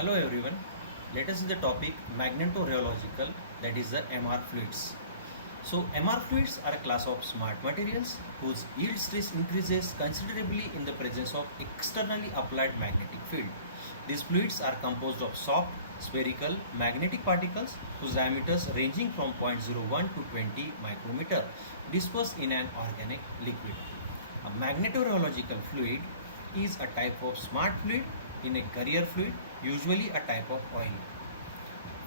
Hello everyone. Let us see the topic magnetorheological, that is the MR fluids. So MR fluids are a class of smart materials whose yield stress increases considerably in the presence of externally applied magnetic field. These fluids are composed of soft, spherical, magnetic particles whose diameters ranging from 0.01 to 20 micrometer dispersed in an organic liquid. A magnetorheological fluid is a type of smart fluid in a carrier fluid, usually a type of oil.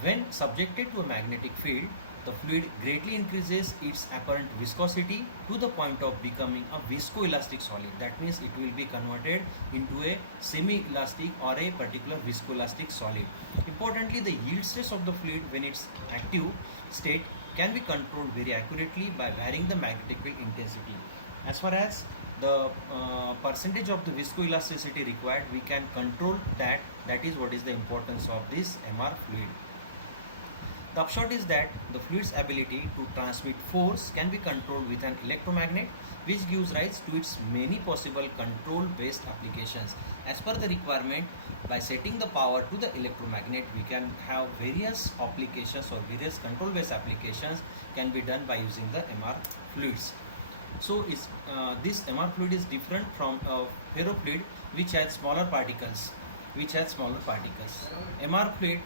When subjected to a magnetic field, the fluid greatly increases its apparent viscosity to the point of becoming a viscoelastic solid. That means it will be converted into a semi-elastic or a particular viscoelastic solid. Importantly, the yield stress of the fluid when its active state can be controlled very accurately by varying the magnetic field intensity. As far as the percentage of the viscoelasticity required, we can control that. That is what is the importance of this MR fluid. The upshot is that the fluid's ability to transmit force can be controlled with an electromagnet, which gives rise to its many possible control-based applications. As per the requirement, by setting the power to the electromagnet, we can have various applications or various control-based applications can be done by using the MR fluids. So this MR fluid is different from a ferrofluid which has smaller particles. MR fluid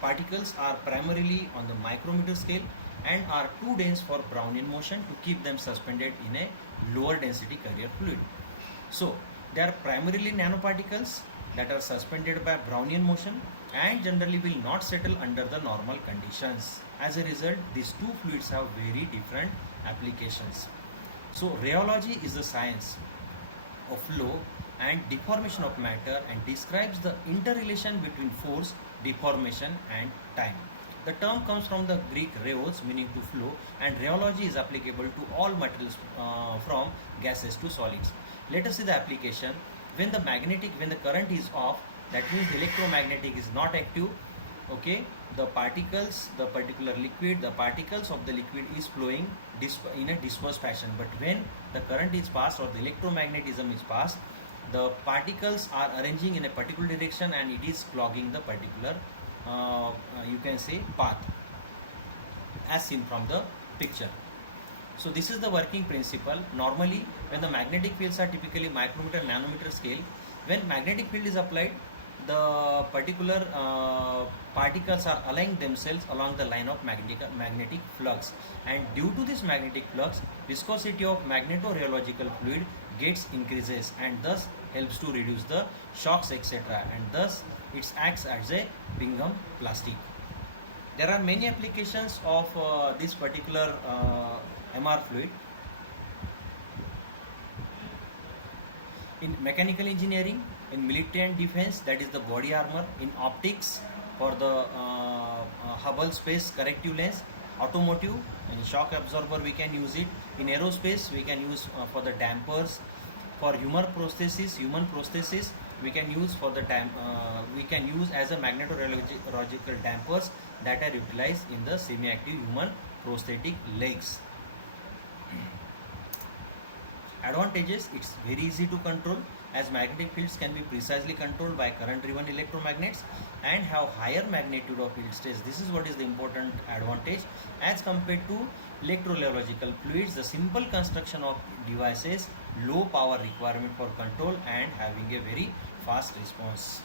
particles are primarily on the micrometer scale and are too dense for Brownian motion to keep them suspended in a lower density carrier fluid. So they are primarily nanoparticles that are suspended by Brownian motion and generally will not settle under the normal conditions. As a result, these two fluids have very different applications. So rheology is the science of flow and deformation of matter and describes the interrelation between force, deformation and time. The term comes from the Greek rheos, meaning to flow, and rheology is applicable to all materials from gases to solids. Let us see the application. When the current is off, that means the electromagnetic is not active. Okay, the particles of the liquid is flowing in a dispersed fashion. But when the current is passed or the electromagnetism is passed, the particles are arranging in a particular direction and it is clogging the particular you can say path, as seen from the picture. So this is the working principle. Normally, when the magnetic fields are typically micrometer nanometer scale, when magnetic field is applied, the particular particles are aligning themselves along the line of magnetic flux, and due to this magnetic flux, viscosity of magnetorheological fluid gets increases and thus helps to reduce the shocks, etc., and thus it acts as a Bingham plastic. There are many applications of this particular MR fluid. In mechanical engineering, in military and defense, that is the body armor; in optics, for the Hubble space corrective lens; automotive, in shock absorber we can use it; in aerospace we can use for the dampers; for human prosthesis we can use for the we can use as a magnetorheological dampers that are utilized in the semi-active human prosthetic legs. Advantages: it's very easy to control as magnetic fields can be precisely controlled by current driven electromagnets and have higher magnitude of field stress. This is what is the important advantage as compared to electrorheological fluids. The simple construction of devices, low power requirement for control and having a very fast response.